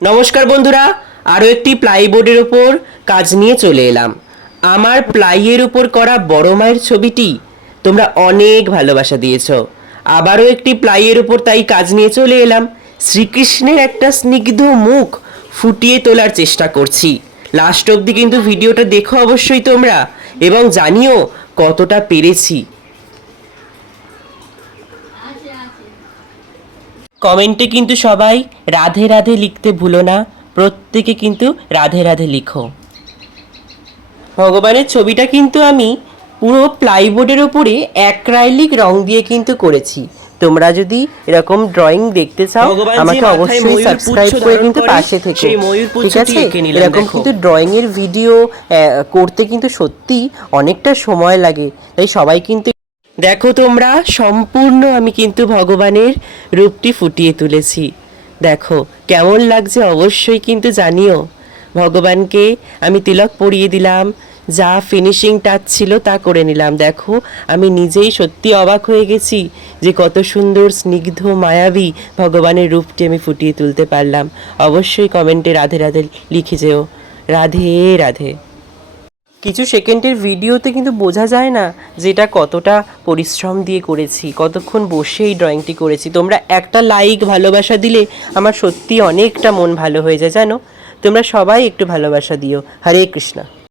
নমস্কার বন্ধুরা, আরও একটি প্লাইবোর্ডের ওপর কাজ নিয়ে চলে এলাম। আমার প্লাইয়ের ওপর করা বড় মায়ের ছবিটি তোমরা অনেক ভালোবাসা দিয়েছো। আবারও একটি প্লাইয়ের ওপর তাই কাজ নিয়ে চলে এলাম। শ্রীকৃষ্ণের একটা স্নিগ্ধ মুখ ফুটিয়ে তোলার চেষ্টা করছি। লাস্ট অবধি কিন্তু ভিডিওটা দেখো অবশ্যই তোমরা, এবং জানিও কতটা পেরেছি। কমেন্টে কিন্তু সবাই রাধে রাধে লিখতে ভুলো না, প্রত্যেকে কিন্তু রাধে রাধে লিখো। ভগবানের ছবিটা কিন্তু আমি পুরো প্লাইবোর্ডের ওপরে অ্যাক্রাইলিক রং দিয়ে কিন্তু করেছি। তোমরা যদি এরকম ড্রয়িং দেখতে চাও আমাকে অবশ্যই সাবস্ক্রাইব করে কিন্তু পাশে থেকো, ঠিক আছে? এরকম কিন্তু ড্রয়িং এর ভিডিও করতে কিন্তু সত্যি অনেকটা সময় লাগে, তাই সবাই কিন্তু দেখো তোমরা, সম্পূর্ণ আমি কিন্তু ভগবানের রূপটি ফুটিয়ে তুলেছি। দেখো কেমন লাগছে অবশ্যই কিন্তু জানিও। ভগবানকে আমি তিলক পরিয়ে দিলাম, যা ফিনিশিং টাচ ছিল তা করে নিলাম। দেখো আমি নিজেই সত্যি অবাক হয়ে গেছি যে কত সুন্দর স্নিগ্ধ মায়াবী ভগবানের রূপটি আমি ফুটিয়ে তুলতে পারলাম। অবশ্যই কমেন্টে রাধে রাধে লিখে যেও। রাধে রাধে। কিছু সেকেন্ডের ভিডিওতে কিন্তু বোঝা যায় না যেটা কতটা পরিশ্রম দিয়ে করেছি, কতক্ষণ বসে এই ড্রয়িংটি করেছি। তোমরা একটা লাইক ভালোবাসা দিলে আমার সত্যি অনেকটা মন ভালো হয়ে যায়, জানো? তোমরা সবাই একটু ভালোবাসা দিও। হরে কৃষ্ণা।